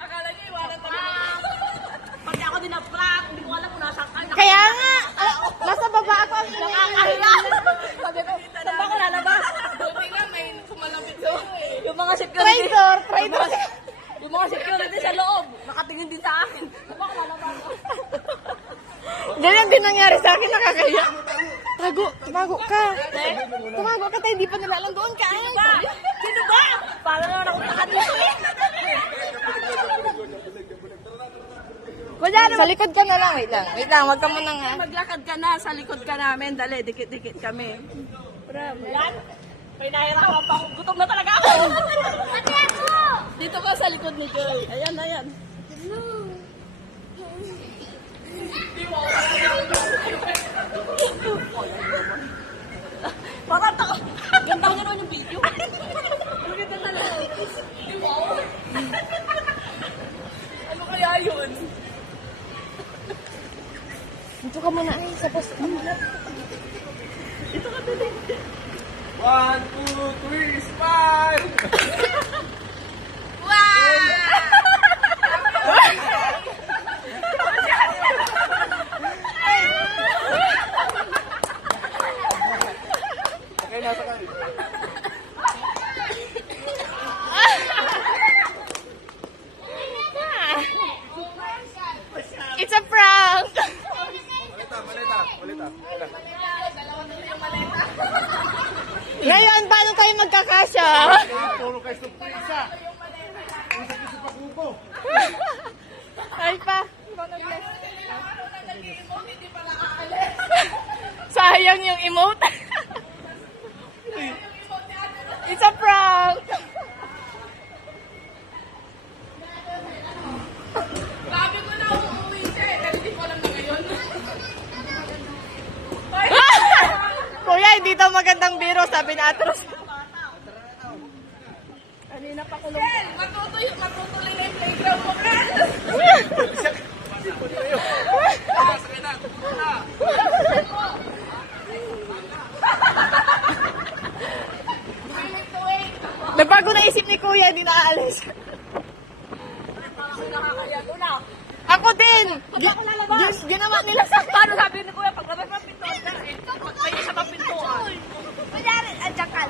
Akala nyo iwanan talaga. Pati ako din na-prank, hindi ko alam kung nasa ka. Kaya nga, nasa baba ako ang Nakakahiya. Sabi ko, saan ba ako lalabas? Buti nga, may sumalapit doon. Yung mga security. Traitor. Yung mga security sa loob, nakatingin din sa akin. Saan ba ako lalabas? Ganyan din nangyari sa akin, nakakaya. Tumago ka. Tumago ka tayo, hindi pa nila alam doon ka. Sino ba? Para naman ako nakadito eh. Sa likod ka na lang, wait lang, wag ka muna nga. Maglakad ka na, sa likod ka namin, dali, dikit-dikit kami. Yan? May nahirapan pa ako. Gutom na talaga ako. Pati ako! Dito ka sa likod ni Joy. Ayan. Parang tako. Ganda ko naman yung video. Ganda talaga. Ano kaya yun? Dito ka muna ay, sa post. Ito ka dali. 1, 2, 3, smile! Okay, nasa kayo. It's a prank! Malita. Ngayon, paano tayo magkakasya? Puro kayo surpresa. Isa ko sa pagubo. Ay pa. Sayang yung emote. It's a prank! Sabi ko na umuwi siya eh, pero hindi ko alam na ngayon. Kuya, hindi daw magandang biro, sabi ni Atros. Kanina pa kulong. Matutuloy na yung playground mo ka. Nagbago na isip ni Kuya, hindi na-aalis. Nakakaya ko na. Ako din! Ako lalabas. Ginawa nila sa... Paano sabi ni Kuya, paglabas ng pintuan, may isa pang pintuan. Kunyari, andyan ka.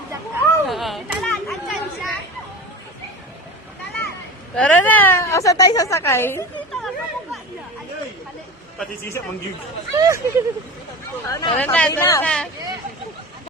Talan, andyan siya. Talan. Tara na! Asa tayo sasakay? Dito, kapababa niya. Pati sisa, manggig. Tara na, tara na.